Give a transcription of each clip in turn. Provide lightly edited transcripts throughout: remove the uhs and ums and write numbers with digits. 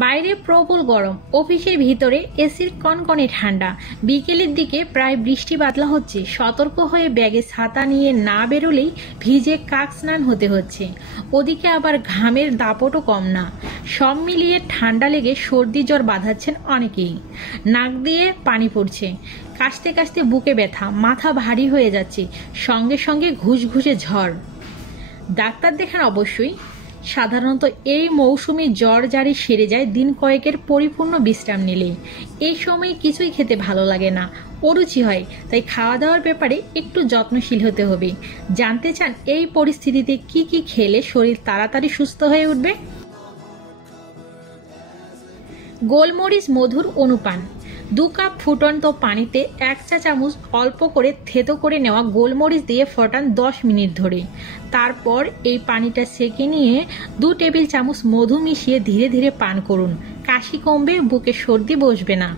বাইরে প্রবল গরম, অফিসের ভিতরে এসির কনকনে ঠান্ডা। বিকেলের দিকে প্রায় বৃষ্টি বাদলা হচ্ছে। সতর্ক হয়ে ব্যাগে ছাতা নিয়ে না বেরোলেই ভিজে কাক স্নান হতে হচ্ছে। ওদিকে আবার ঘামের দাপটও কম না। সব মিলিয়ে ঠান্ডা লেগে সর্দি জ্বর বাঁধাচ্ছেন অনেকেই। নাক দিয়ে পানি পড়ছে, কাশতে কাশতে বুকে ব্যথা, মাথা ভারী হয়ে যাচ্ছে, সঙ্গে সঙ্গে ঘুষঘুষে ঝড়। ডাক্তার দেখান অবশ্যই। সাধারণত এই মৌসুমি জ্বর জারি সেরে যায় দিন কয়েকের পরিপূর্ণ বিশ্রাম নিলেই। এই সময় কিছুই খেতে ভালো লাগে না, অরুচি হয়, তাই খাওয়া দাওয়ার ব্যাপারে একটু যত্নশীল হতে হবে। জানতে চান এই পরিস্থিতিতে কি কি খেলে শরীর তাড়াতাড়ি সুস্থ হয়ে উঠবে? গোলমরিচ মধুর অনুপান। 2 কাপ ফুটন্ত পানিতে 1 চা চামচ অল্প করে থেতো করে নেওয়া গোলমরিচ দিয়ে ফোটান 10 মিনিট ধরে। তারপর এই পানিটা সেকে নিয়ে 2 টেবিল চামচ মধু মিশিয়ে ধীরে ধীরে পান করুন। কাশি কমবে, বুকে সর্দি বসবে না।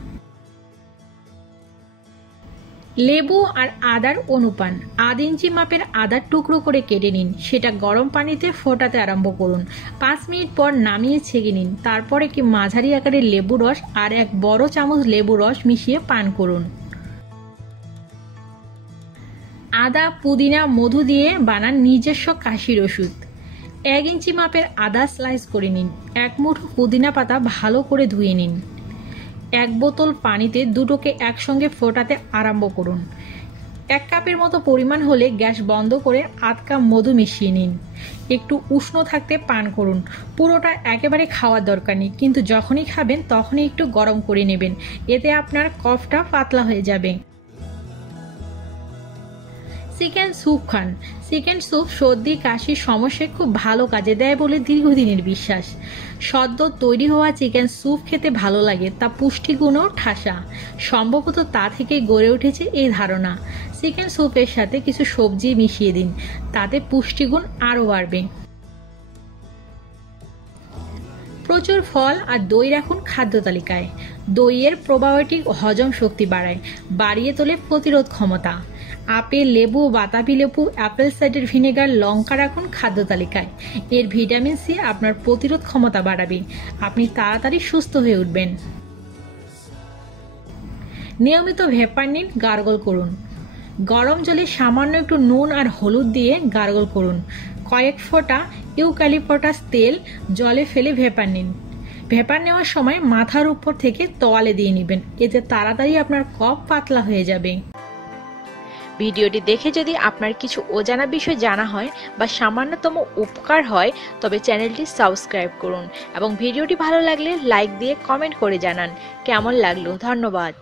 লেবু আর আদার অনুপান। 1/2 ইঞ্চি মাপের আদার টুকরো করে কেটে নিন, সেটা গরম পানিতে ফোটাতে আরম্ভ করুন। 5 মিনিট পর নামিয়ে ছেঁকে নিন। তারপর একটি মাঝারি আকারের লেবু রস আর 1 বড় চামচ লেবু রস মিশিয়ে পান করুন। আদা, পুদিনা, মধু দিয়ে বানান নিজস্ব কাশির ওষুধ। 1 ইঞ্চি মাপের আদা স্লাইস করে নিন। 1 মুঠো পুদিনা পাতা ভালো করে ধুয়ে নিন। 1 বোতল পানিতে দুটোকে একসঙ্গে ফোটাতে আরম্ভ করুন। 1 কাপের মতো পরিমাণ হলে গ্যাস বন্ধ করে 1/2 কাপ মধু মিশিয়ে নিন। একটু উষ্ণ থাকতে পান করুন। পুরোটা একেবারে খাওয়ার দরকার নেই, কিন্তু যখনই খাবেন তখনই একটু গরম করে নেবেন, এতে আপনার কফটা পাতলা হয়ে যাবে। চিকেন স্যুপ খান। চিকেন স্যুপ সর্দি কাশির সমস্যায় খুব ভালো কাজে দেয় বলে দীর্ঘদিনের বিশ্বাস। সদ্য তৈরি হওয়া চিকেন স্যুপ খেতে ভালো লাগে, তা পুষ্টিগুণও ঠাসা। সম্ভবত তা থেকেই গড়ে উঠেছে এই ধারণা। চিকেন স্যুপের সাথে কিছু সবজি মিশিয়ে দিন, তাতে পুষ্টিগুণ আরও বাড়বে। প্রচুর ফল আর দই রাখুন খাদ্য তালিকায়। দইয়ের প্রোবায়োটিক হজম শক্তি বাড়ায়, বাড়িয়ে তোলে প্রতিরোধ ক্ষমতা। আপেল, লেবু, বাতাবি লেবু, অ্যাপেল সাইডার ভিনেগার, লঙ্কা রাখুন খাদ্য তালিকায়। এর ভিটামিন সি আপনার প্রতিরোধ ক্ষমতা বাড়াবে, আপনি তাড়াতাড়ি সুস্থ হয়ে উঠবেন। নিয়মিত ভেপার নিন, গার্গল করুন। গরম জলে সামান্য একটু নুন আর হলুদ দিয়ে গার্গল করুন। কয়েক ফোঁটা ইউক্যালিপটাস তেল জলে ফেলে ভেপার নিন। ভেপার নেওয়ার সময় মাথার উপর থেকে তোয়ালে দিয়ে নেবেন, এতে তাড়াতাড়ি আপনার কফ পাতলা হয়ে যাবে। ভিডিওটি দেখে যদি আপনার কিছু অজানা বিষয় জানা হয় বা সামান্যতম উপকার হয়, তবে চ্যানেলটি সাবস্ক্রাইব করুন এবং ভিডিওটি ভালো লাগলে লাইক দিয়ে কমেন্ট করে জানান কেমন লাগলো। ধন্যবাদ।